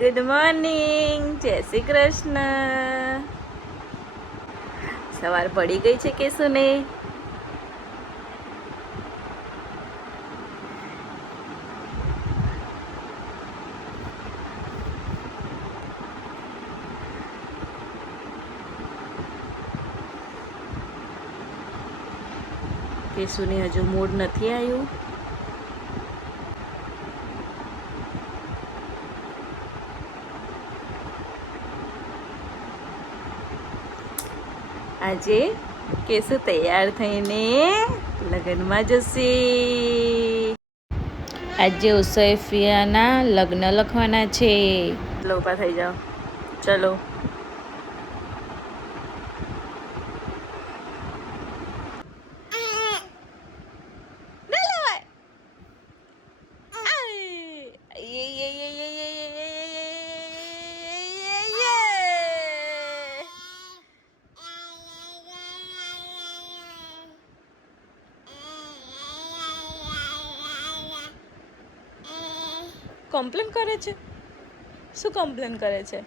Good morning, જય શ્રી કૃષ્ણ. સવાર પડી ગઈ છે કેશુને. કેશુને હજુ મૂડ નથી આવ્યું. આજે કેશુ તૈયાર થઈને લગ્નમાં જશે. આજે ઉસૈફિયાના લગ્ન લખવાના છે. ચલો ઊભા થઈ જાઓ. ચલો. કમ્પ્લેન કરે છે. શું કમ્પ્લેન કરે છે?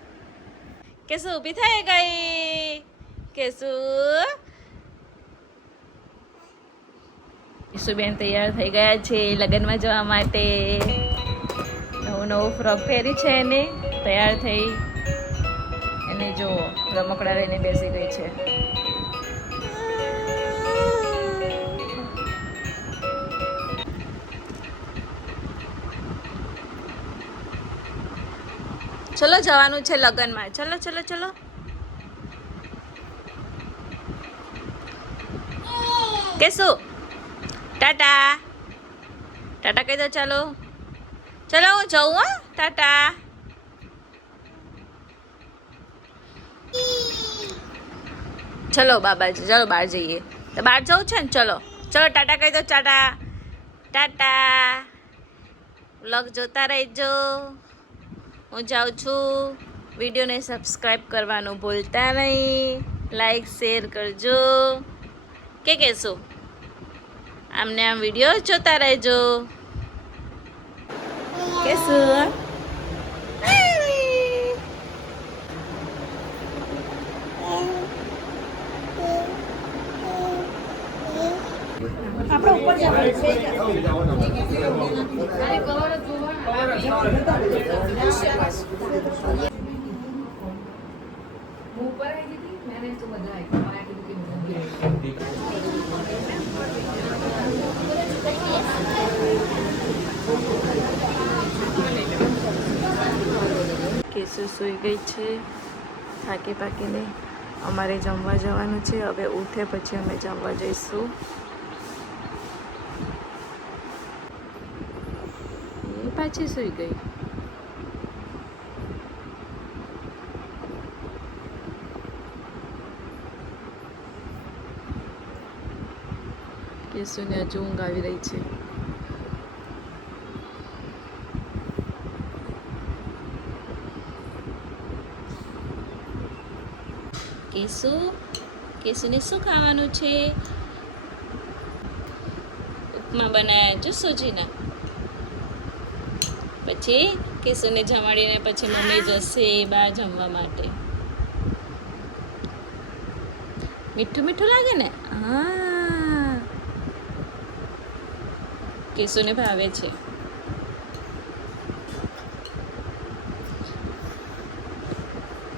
કેશુ ઊભી થઈ ગઈ. કેશુબેન તૈયાર થઈ ગયા છે લગ્નમાં જવા માટે. નવું ફ્રોક પહેરી છે એને. તૈયાર થઈ એને જો રમકડા લઈને બેસી ગઈ છે. ચલો જવાનું છે લગ્નમાં. ચલો ચલો ચલો. કેશુ ટાટા ટાટા કહી દો. ચાલો ચલો હું જાઉં. હા ટાટા. ચલો બાબાજી, ચલો બહાર જઈએ. તો બહાર જવું છે ને. ચલો ચલો ટાટા કહી દો. ટાટા ટાટા. વ્લોગ જોતા રહેજો. હું જાઉં છું. વિડીયોને સબસ્ક્રાઈબ કરવાનું ભૂલતા નહીં. લાઈક શેર કરજો. કે કહેશો આમને આમ વિડીયો જોતા રહેજો. કહેશું આપણે ઉપર જવાનું કેશુ સૂઈ ગઈ છે થાકી પાકીને. અમારે જમવા જવાનું છે. હવે ઉઠે પછી અમે જમવા જઈશું. એ પાછી સૂઈ ગઈ. કેશુને હજુ ઊંઘ આવી રહી છે. કેશુને શું ખાવાનું છે? ઉપમા બનાવ્યા જો સૂજીના. પછી કેશુને જમાડીને પછી મમ્મી જશે બહાર જમવા માટે. મીઠું મીઠું લાગે ને. હા કેશુને ભાવે છે.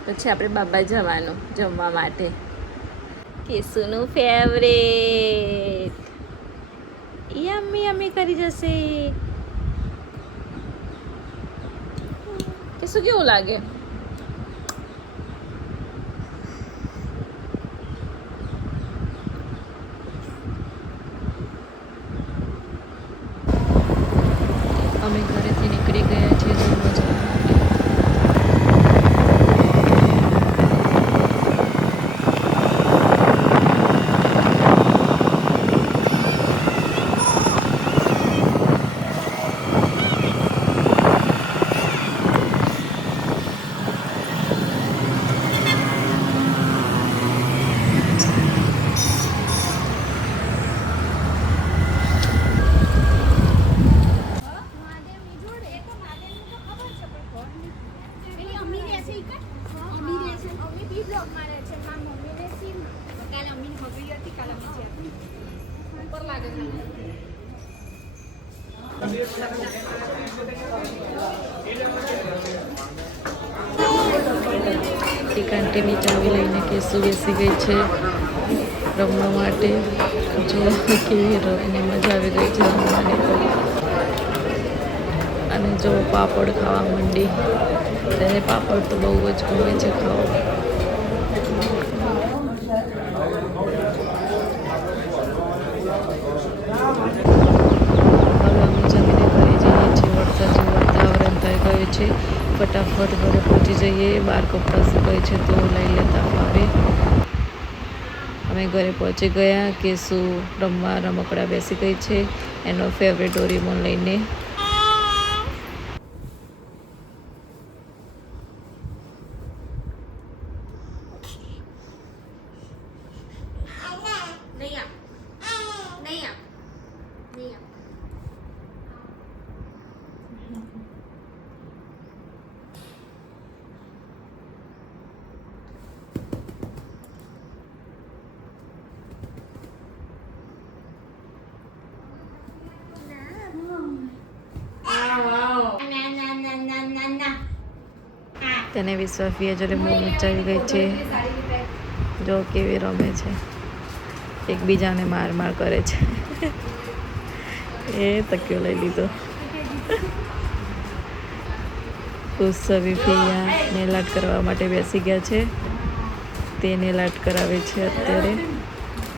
પછી આપણે બાબા જવાનું જમવા માટે. કેશુનું ફેવરેટ. યમ્મી યમ્મી કરી જશે. કેશુ કેવું લાગે? અમે ઘરેથી નીકળી ગયા છીએ જમવા જવા માટે. એક આંટીની ચાવી લઈને કેસુ બેસી ગઈ છે રમવા માટે. જો કેવી રમીને મજા આવી ગઈ છે રમવાની તો. અને જો પાપડ ખાવા માંડી. તેને પાપડ તો બહુ જ ગમે છે ખાવા. જમીને ઘરે જઈએ છીએ. વરસાદ જેવું વાતાવરણ થઈ ગયું છે. ફટાફટ ઘરે પહોંચી જઈએ. બહાર કપડાં સુકાય છે તો લઈ લેતા આવે. અમે ઘરે પહોંચી ગયા. કેસુ રમવા રમકડા બેસી ગઈ છે એનો ફેવરેટ ડોરેમોન લઈને. તેને વિશ્વાફિયા જોડે બહુ મચાવી ગઈ છે. જો કેવી રમે છે. એકબીજાને માર કરે છે. એ તકિયો લઈ લીધો. વિશ્વાફિયા નેલ આર્ટ કરવા માટે બેસી ગયા છે. તે નેલ આર્ટ કરાવે છે અત્યારે.